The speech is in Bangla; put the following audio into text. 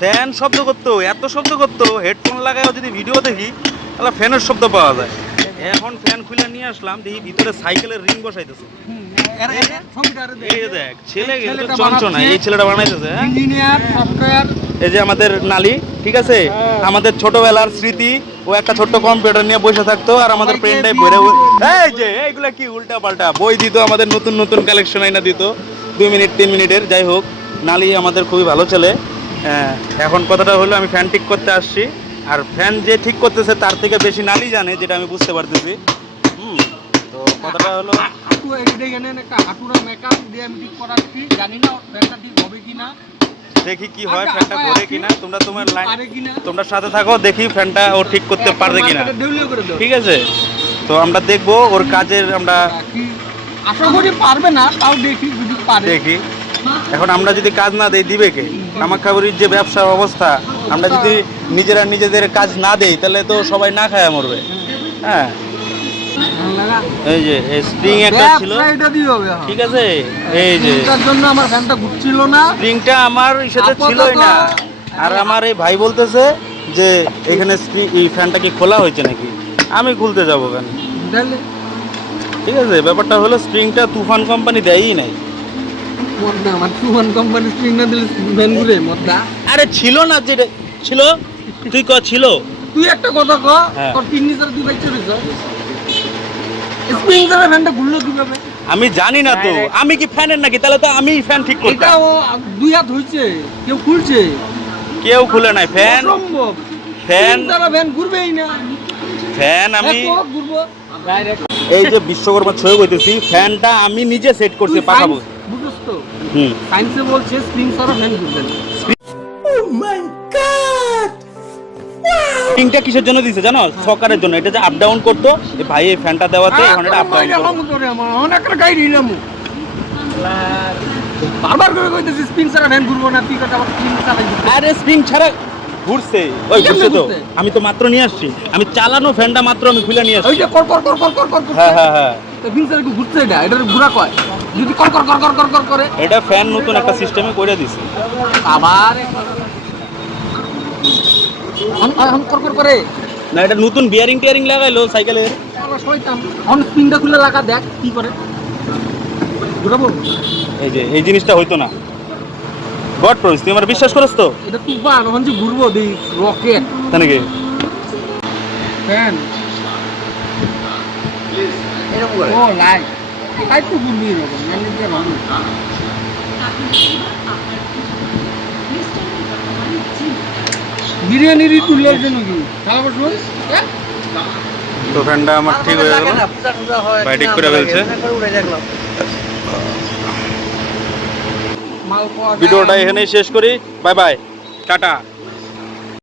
ফ্যান শব্দ করতো, এত শব্দ করতো, হেডফোন লাগায় যদি ভিডিও দেখি তাহলে ফ্যানের শব্দ পাওয়া যায়। এখন ফ্যান খুলে নিয়ে আসলাম, দেখি ভিতরে সাইকেলের রিং বসাইতেছে। এই যে দেখ, ছেলে কিন্তু চঞ্চনা, এই ছেলেটা বানাইতেছে। Engineer, software. এই যে আমাদের নালি, ঠিক আছে, আমাদের ছোটবেলার স্মৃতি। ও একটা ছোট্ট কম্পিউটার নিয়ে বসে থাকতো আর আমাদের পেন ড্রাইভ ভরে, এই যে এইগুলা কি উল্টা পাল্টা বই দিত, আমাদের নতুন নতুন কালেকশন আইনা দিত 2 মিনিট 3 মিনিটের। যাই হোক, নালি আমাদের খুবই ভালো ছেলে। এখন কথাটা হলো, আমি ফ্যান ঠিক করতে আসছি, আর ফ্যান যে ঠিক করতেছে তার থেকে বেশি নালি জানে, যেটা আমি বুঝতে পারতেছি। তো কথাটা হলো, দেখি কি হয়, ফ্যানটা ঘোরে কিনা। তোমরা সাথে থাকো, দেখি ফ্যানটা ও ঠিক করতে পারবে কিনা। ঠিক আছে, তো আমরা দেখবো ওর কাজের, আমরা আশা করি পারবে না, তাও দেখি যদি পারে। দেখি এখন আমরা যদি কাজ না দেই, দিবে কে? কামাখ্যাগুড়ির যে ব্যবসা অবস্থা, আমরা যদি নিজেরা নিজেদের কাজ না দেই তাহলে তো সবাই না খায় মরবে। হ্যাঁ, এই যে স্প্রিং একটা ছিল, ঠিক আছে, এই যে তার জন্য আমার ফ্যানটা ঘুরছিল না, স্প্রিংটা আমার সাথে ছিলই না। আর আমার এই ভাই বলতেছে যে এখানে এই ফ্যানটা কি খোলা হয়েছে নাকি, আমি খুলতে যাবো কেন? ঠিক আছে, ব্যাপারটা হলো স্প্রিংটা তুফান কোম্পানি দেয়ই নাই। আমার তুফান কোম্পানি স্প্রিং না দিলে ফ্যান ঘুরে মদ্দা। আরে ছিল না, যেটা ছিল তুই ক ছিল, তুই একটা কথা ক, তোর তিন নিচে তুই বাইচে রইছ, স্প্রিং ছাড়া ফ্যানটা ঘুরলো কিভাবে? আমি জানি না তো, আমি কি ফ্যানের নাকি? তাহলে তো আমি ফ্যান ঠিক করতাম। এটা ও 2 হাত হইছে, কেউ খুলছে? কেউ খুলে নাই ফ্যান। অসম্ভব, ফ্যান ছাড়া ফ্যান ঘুরবেই না। ফ্যান আমি ঘুরবো ডাইরেক্ট। এই যে বিশ্বকর্মা ছয় কইতেছি, ফ্যানটা আমি নিজে সেট করছি, পাঠাবো। বুঝছস তো? সায়েন্সে বলছে স্প্রিং ছাড়া ফ্যান ঘুরবে না। ও মাই গড! স্প্রিংটা কিসের জন্য দিছে জানো? সকারের জন্য। এটা যে আপ ডাউন করতো, এই ভাই এই ফ্যানটা দেওয়াতে এখন এটা আপ ডাউন করে। অনেক গাড়ি দিলাম, বারবার করে কইতেছি স্প্রিং ছাড়া ফ্যান ঘুরবো না, তুই কথা স্প্রিং চালাই। আরে স্প্রিং ছাড়া ঘুরছে, ওই ঘুরছে তো, আমি তো মাত্র নিয়ে আসছি, আমি চালানো ফ্যানটা মাত্র আমি খুলে নিয়ে আসছি। ওই যে কর কর কর কর কর কর, হ্যাঁ হ্যাঁ হ্যাঁ, তো স্প্রিং ছাড়া কি ঘুরছে? এটা ঘুরা কয়, যদি কর কর কর কর কর কর করে। এটা ফ্যান নতুন একটা সিস্টেমে করে দিছে আবার অন কর কর করে না, এটা নতুন বিয়ারিং টিয়ারিং লাগাইলো সাইকেলের। শালা শয়তান, অন স্প্রিংটা খুলে লাগা, দেখ কি করে ঘুরাবো। এই যে এই জিনিসটা হইতো না। গড প্রমিস, তুই আমার বিশ্বাস করছ তো? এটা তুফান, ওখান যে ঘুরবো দি রকেট তাই নাকি? ফ্যান ও লাইট লাইট তো ঘুরবি এরকম, মানে যে ভালো বিরিয়ানির তুলার জন্য কি খাওয়া বসবো। তো ফ্যানটা আমার ঠিক হয়ে গেল, ভাই ঠিক করে ফেলছে। ভিডিওটা এখানেই শেষ করি, বাই বাই, টাটা।